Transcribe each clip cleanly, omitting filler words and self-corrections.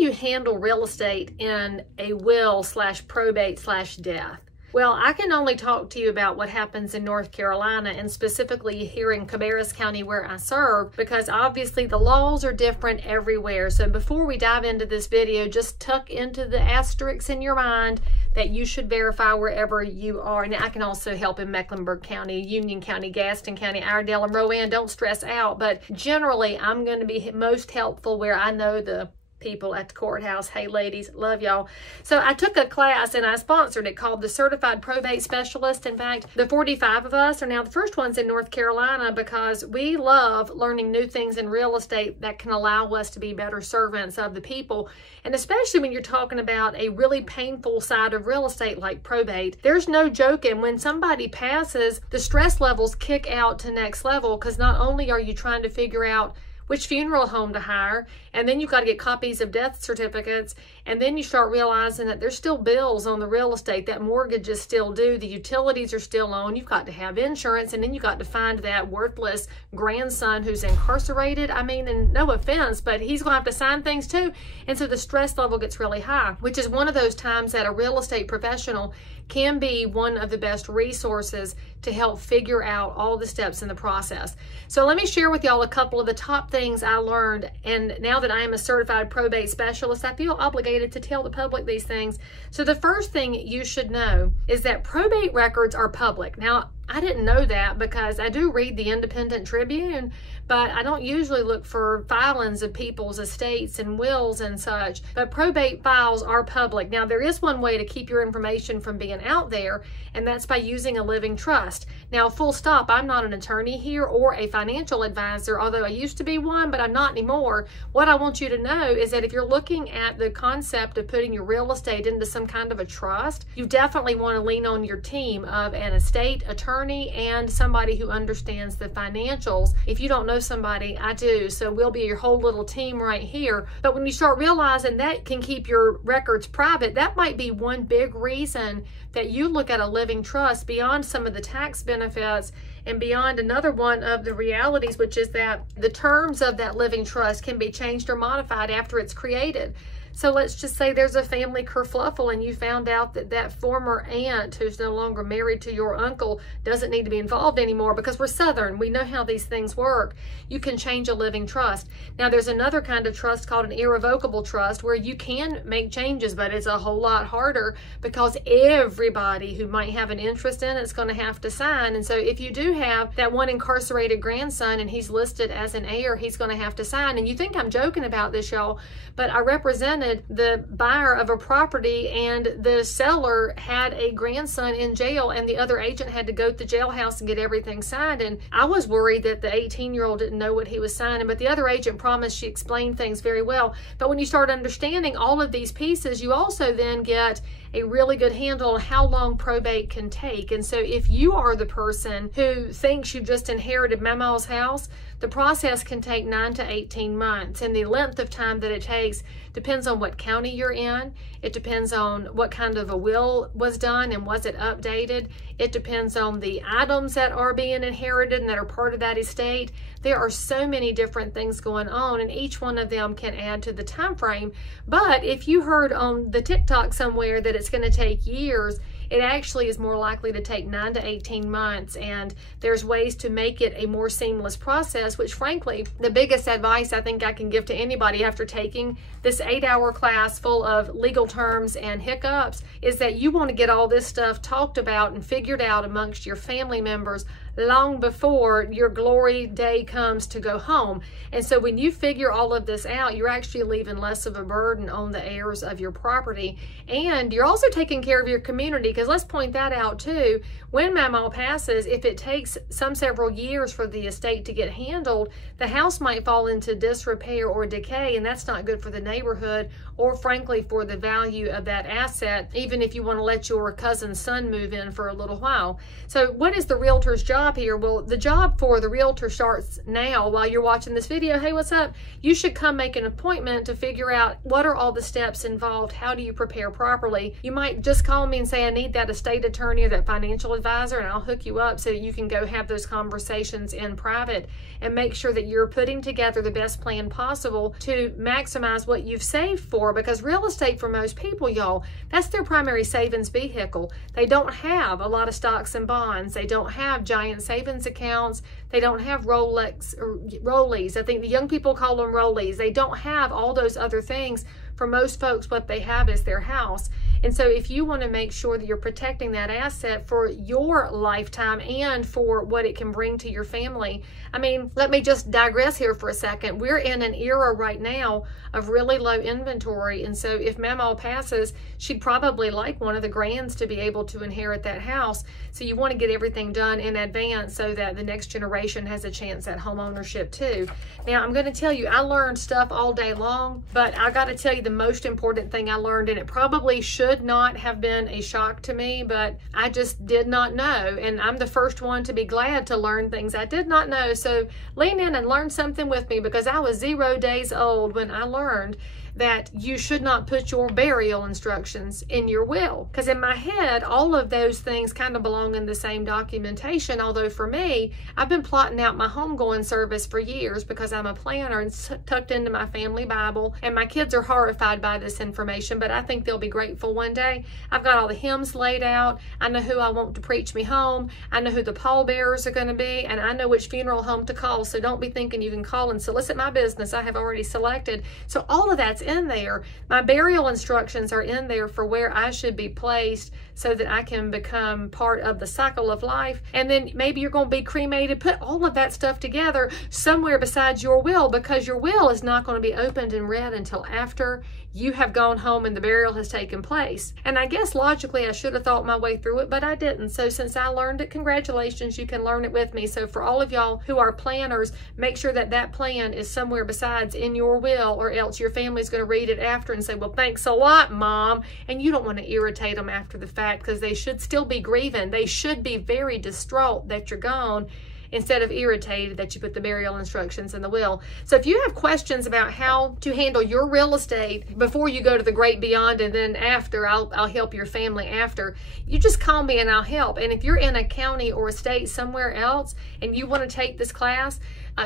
do you handle real estate in a will / probate / death? Well, I can only talk to you about what happens in North Carolina, and specifically here in Cabarrus County where I serve, because obviously the laws are different everywhere. So before we dive into this video, just tuck into the asterisks in your mind that you should verify wherever you are. And I can also help in Mecklenburg County, Union County, Gaston County, Iredell, and Rowan. Don't stress out, but generally I'm going to be most helpful where I know the people at the courthouse. Hey ladies, love y'all. So I took a class and I sponsored it called the Certified Probate Specialist. In fact, the 45 of us are now the first ones in North Carolina because we love learning new things in real estate that can allow us to be better servants of the people. And especially when you're talking about a really painful side of real estate like probate, there's no joking. When somebody passes, the stress levels kick out to next level, because not only are you trying to figure out which funeral home to hire, and then you've got to get copies of death certificates, and then you start realizing that there's still bills on the real estate, that mortgage is still due, the utilities are still on, you've got to have insurance, and then you've got to find that worthless grandson who's incarcerated. I mean, and no offense, but he's going to have to sign things too. And so the stress level gets really high, which is one of those times that a real estate professional can be one of the best resources to help figure out all the steps in the process. So let me share with y'all a couple of the top things I learned. And now that I am a certified probate specialist, I feel obligated to tell the public these things. So the first thing you should know is that probate records are public. Now, I didn't know that because I do read the Independent Tribune, but I don't usually look for filings of people's estates and wills and such. But probate files are public. Now, there is one way to keep your information from being out there, and that's by using a living trust. Now, full stop, I'm not an attorney here or a financial advisor, although I used to be one, but I'm not anymore. What I want you to know is that if you're looking at the concept of putting your real estate into some kind of a trust, you definitely want to lean on your team of an estate attorney and somebody who understands the financials. If you don't know somebody, I do, so we'll be your whole little team right here. But when you start realizing that can keep your records private, that might be one big reason that you look at a living trust beyond some of the tax benefits and beyond another one of the realities, which is that the terms of that living trust can be changed or modified after it's created. So let's just say there's a family kerfluffle and you found out that that former aunt who's no longer married to your uncle doesn't need to be involved anymore, because we're Southern. We know how these things work. You can change a living trust. Now, there's another kind of trust called an irrevocable trust where you can make changes, but it's a whole lot harder because everybody who might have an interest in it's going to have to sign. And so if you do have that one incarcerated grandson and he's listed as an heir, he's going to have to sign. And you think I'm joking about this, y'all, but I represented the buyer of a property, and the seller had a grandson in jail, and the other agent had to go to the jailhouse and get everything signed. And I was worried that the 18-year-old didn't know what he was signing, but the other agent promised she explained things very well. But when you start understanding all of these pieces, you also then get a really good handle on how long probate can take. And so if you are the person who thinks you've just inherited Mama's house, the process can take 9 to 18 months. And the length of time that it takes depends on what county you're in. It depends on what kind of a will was done and was it updated. It depends on the items that are being inherited and that are part of that estate. There are so many different things going on, and each one of them can add to the time frame. But if you heard on the TikTok somewhere that it's going to take years, it actually is more likely to take 9 to 18 months, and there's ways to make it a more seamless process, which frankly, the biggest advice I think I can give to anybody after taking this 8-hour class full of legal terms and hiccups is that you want to get all this stuff talked about and figured out amongst your family members long before your glory day comes to go home. And so when you figure all of this out, you're actually leaving less of a burden on the heirs of your property, and you're also taking care of your community, because let's point that out too. When Mama passes, if it takes some several years for the estate to get handled, the house might fall into disrepair or decay, and that's not good for the neighborhood or frankly for the value of that asset, even if you want to let your cousin's son move in for a little while. So what is the realtor's job? job here. Well, the job for the realtor starts now while you're watching this video. Hey, what's up? You should come make an appointment to figure out what are all the steps involved. How do you prepare properly? You might just call me and say, I need that estate attorney or that financial advisor, and I'll hook you up so that you can go have those conversations in private and make sure that you're putting together the best plan possible to maximize what you've saved for, because real estate for most people, y'all, that's their primary savings vehicle. They don't have a lot of stocks and bonds. They don't have giant savings accounts. They don't have Rolex or Rollies. I think the young people call them Rollies. They don't have all those other things. For most folks, what they have is their house. And so if you want to make sure that you're protecting that asset for your lifetime and for what it can bring to your family, I mean, let me just digress here for a second. We're in an era right now of really low inventory. And so if Mama passes, she'd probably like one of the grands to be able to inherit that house. So you want to get everything done in advance so that the next generation has a chance at home ownership too. Now, I'm going to tell you, I learned stuff all day long, but I got to tell you the most important thing I learned, and it probably should not have been a shock to me, but I just did not know. And I'm the first one to be glad to learn things I did not know. So lean in and learn something with me, because I was 0 days old when I learned that you should not put your burial instructions in your will. Because in my head, all of those things kind of belong in the same documentation. Although for me, I've been plotting out my homegoing service for years because I'm a planner and tucked into my family Bible. And my kids are horrified by this information, but I think they'll be grateful one day. I've got all the hymns laid out. I know who I want to preach me home. I know who the pallbearers are going to be, and I know which funeral home to call. So don't be thinking you can call and solicit my business. I have already selected. So all of that's in there. My burial instructions are in there for where I should be placed so that I can become part of the cycle of life. And then maybe you're going to be cremated. Put all of that stuff together somewhere besides your will, because your will is not going to be opened and read until after you have gone home and the burial has taken place. And I guess logically I should have thought my way through it, but I didn't. So since I learned it, congratulations, you can learn it with me. So for all of y'all who are planners, make sure that that plan is somewhere besides in your will, or else your family's going to read it after and say, well, thanks a lot, Mom. And you don't want to irritate them after the fact, because they should still be grieving. They should be very distraught that you're gone, instead of irritated that you put the burial instructions in the will. So if you have questions about how to handle your real estate before you go to the great beyond, and then after, I'll help your family after, you just call me and I'll help. And if you're in a county or a state somewhere else and you want to take this class,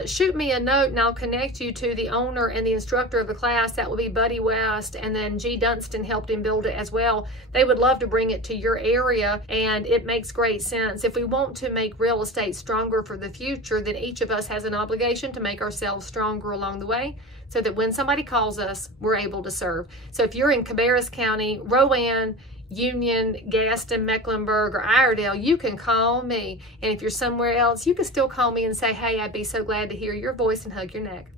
shoot me a note and I'll connect you to the owner and the instructor of the class. That will be Buddy West, and then G. Dunstan helped him build it as well. They would love to bring it to your area, and it makes great sense. If we want to make real estate stronger for the future, then each of us has an obligation to make ourselves stronger along the way, so that when somebody calls us, we're able to serve. So if you're in Cabarrus County, Rowan, Union, Gaston, Mecklenburg, or Iredell, you can call me. And if you're somewhere else, you can still call me and say, hey, I'd be so glad to hear your voice and hug your neck.